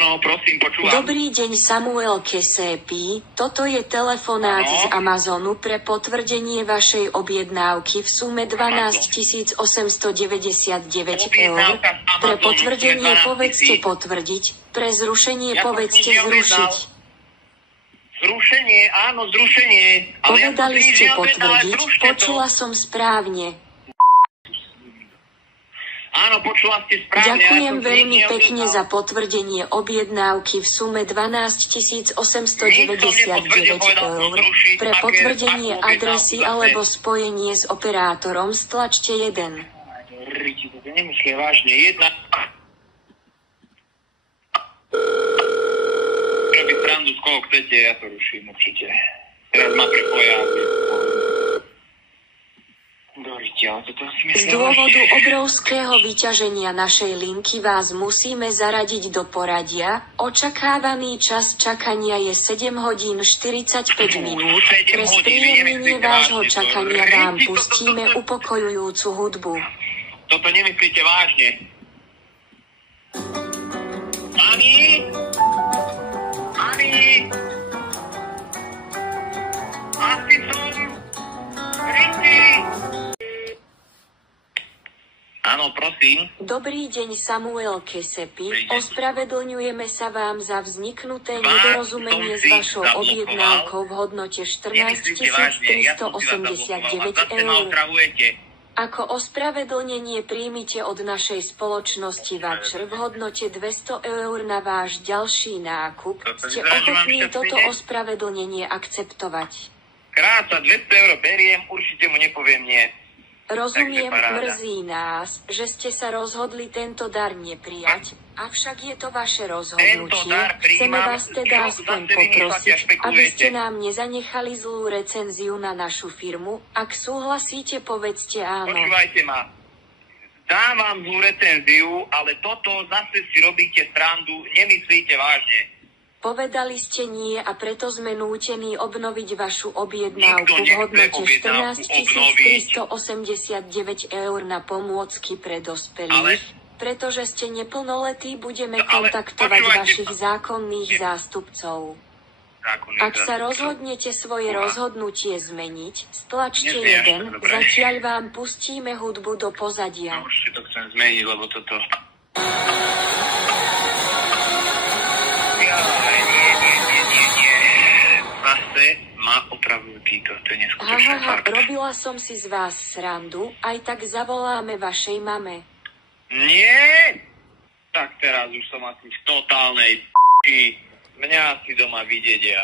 Áno, prosím, počúvam. Dobrý deň, Samuel Kesepi. Toto je telefonát z Amazonu pre potvrdenie vašej objednávky v sume 12 899 eur. Pre potvrdenie povedzte potvrdiť, pre zrušenie povedzte zrušiť. Zrušenie, áno, zrušenie. Povedali ste potvrdiť, počula som správne. Áno, počula ste správne. Ďakujem veľmi pekne za potvrdenie objednávky v sume 12 899 eur. Pre potvrdenie adresy alebo spojenie s operátorom stlačte 1. To nemyslí vážne. Robiť srandu, z koho chcete, ja to ruším určite. Teraz ma prepoja. Z dôvodu obrovského vyťaženia našej linky vás musíme zaradiť do poradia. Očakávaný čas čakania je 7 hodín 45 minút. Pre spríjemnenie vášho čakania vám pustíme upokojujúcu hudbu. Toto nemyslíte vážne. Ani? Asi som? Riti? Áno, prosím. Dobrý deň, Samuel Kesepi. Ospravedlňujeme sa vám za vzniknuté nedorozumenie s vašou objednávkou v hodnote 14 389 eur. Ako ospravedlnenie príjmite od našej spoločnosti voucher v hodnote 200 eur na váš ďalší nákup. Ste ochotní toto ospravedlnenie akceptovať? Krása, 200 eur beriem, určite mu nepoviem nie. Rozumiem, mrzí nás, že ste sa rozhodli tento dar neprijať, avšak je to vaše rozhodnutie. Chceme vás teda aspoň poprosiť, aby ste nám nezanechali zlú recenziu na našu firmu. Ak súhlasíte, povedzte áno. Počúvajte ma. Dám vám zlú recenziu, ale toto zase si robíte srandu, nemyslíte vážne. Povedali ste nie a preto sme nútení obnoviť vašu objednávku v hodnote 14 389 eur na pomôcky pre dospelých. Pretože ste neplnoletí, budeme kontaktovať vašich zákonných zástupcov. Ak sa rozhodnete svoje rozhodnutie zmeniť, stlačte 1, zatiaľ vám pustíme hudbu do pozadia. Už si to chcem zmeniť, lebo toto... Ma opravujú títo, to je neskutočné fakt. Robila som si z vás srandu, aj tak zavoláme vašej mame. Nie? Tak teraz už som asi v totálnej p***i. Mňa si doma vidieť.